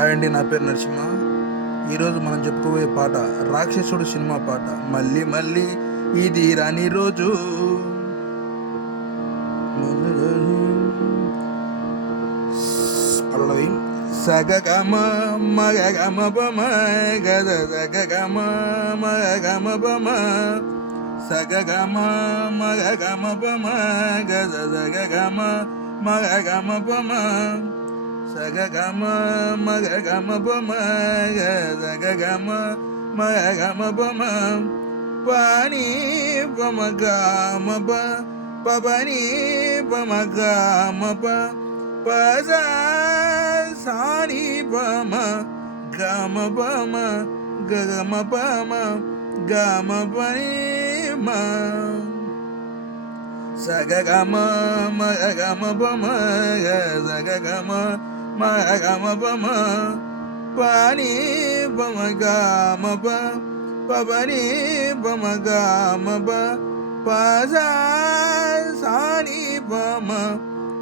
Hi అండి, నా పేరు నరసింహ. ఈరోజు మనం చెప్పుకోబోయే పాట రాక్షసుడు సినిమా పాట. మళ్ళీ మళ్ళీ ఇది రాని రోజు. పల్లవి సగగమ మగగమ బమ గద సగగమ మగగమ బమ సగగమ మగగమ బమ గద సగగమ మగగమ బమ సగగమ మగగమ బమ సగగమ మగగమ బమ పాని బమ గమ బ పబని బమ గమ బ పజ సాని బమ గమ బమ గమ బమ గమ బని మ సగగమ మగగమ బమ సగగమ మగగమ బమ పాని బమ గమ బ పబని బమ గమ బ పజ సాని బమ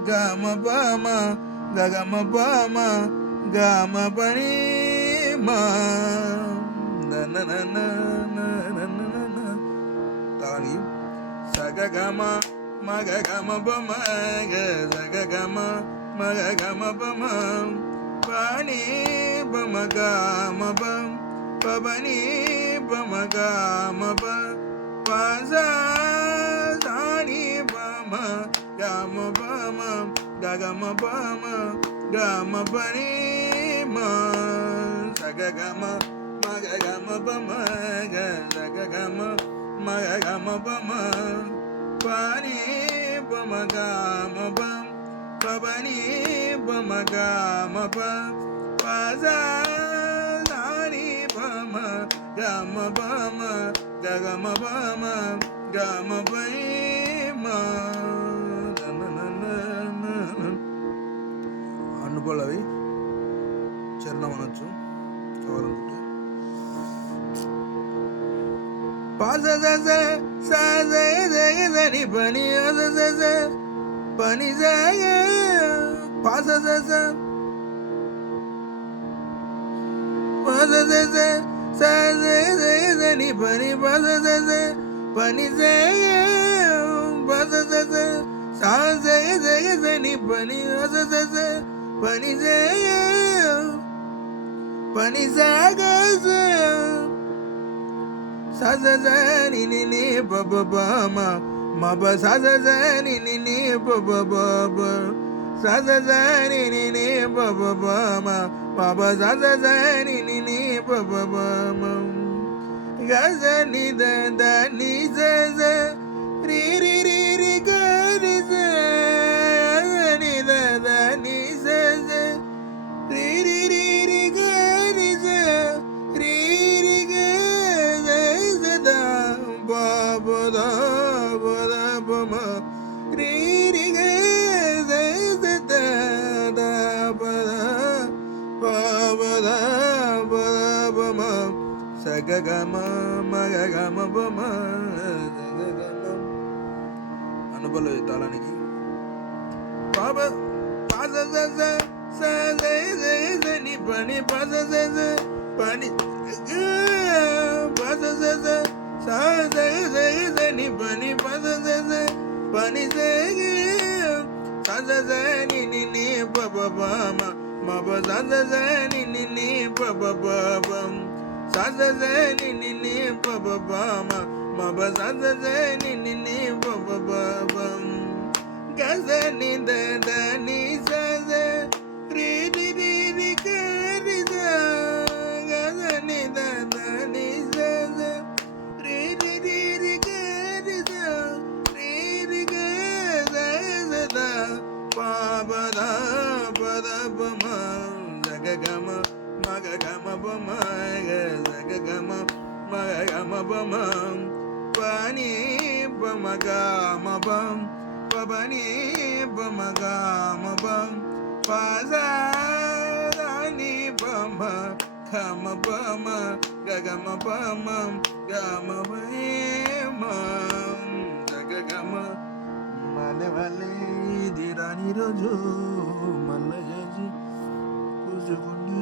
గమ బమ గమ బమ గమ బని మ తాని సగగమ మగగమ బమ సగగమ మగగమ బమ పాని బమ గమ బ పబని బమ గమ బ పజ సాని బమ గమ బమ గమ బమ గమ బని మ సగగమ మగగమ బమ సగగమ మగగమ బమ పాని బమ గమ బ పబని బమ గమ బ పజ సాని బమ గమ బమ గమ బమ గమ బని మ అనుకోలవి చరణం అనొచ్చు కావాలనుకుంటే. పాజ సని పని పని పాజ సని పని పాజ పని పాజ సని పని పని పని సజని ని బబ బమ మబ సజని ని బబ బబ సజని ని బబ బమ మబ సజని ని బబ బమ గజని దని సజ రి రి రి రి గరి సని దని సజ రి రి రి రి గరి స రి రి గ సద బబ ద బద బమ రి రి గ సద ద బద బబ ద బద బమ సగగమ మగగమ బమ సగగమ అనుబలవి తాళానికి పాప పాజ సని పని పాజ పని పాజ సని పని పాజ పని సజని ని బబ బమ మబ సజని ని బబ బమ సజని ని బబ బమ మబ సజని ని బబ బమ గజని దని సజ రి రి రి రి గరి స గజని దని సజ రి రి రి రి గరి స రి రి గ స పబ ద పద బమ సగగమ మగగమ బమ సగగమ మగగమ బమ పాని బమ గమ బమ పబని బమ గమ బమ పజ సాని బమ గమ బమ గమ బమ గమ బని మ గగమ మల్లె మల్లె ఇది రాని రోజు మల్ల కూసుకుండి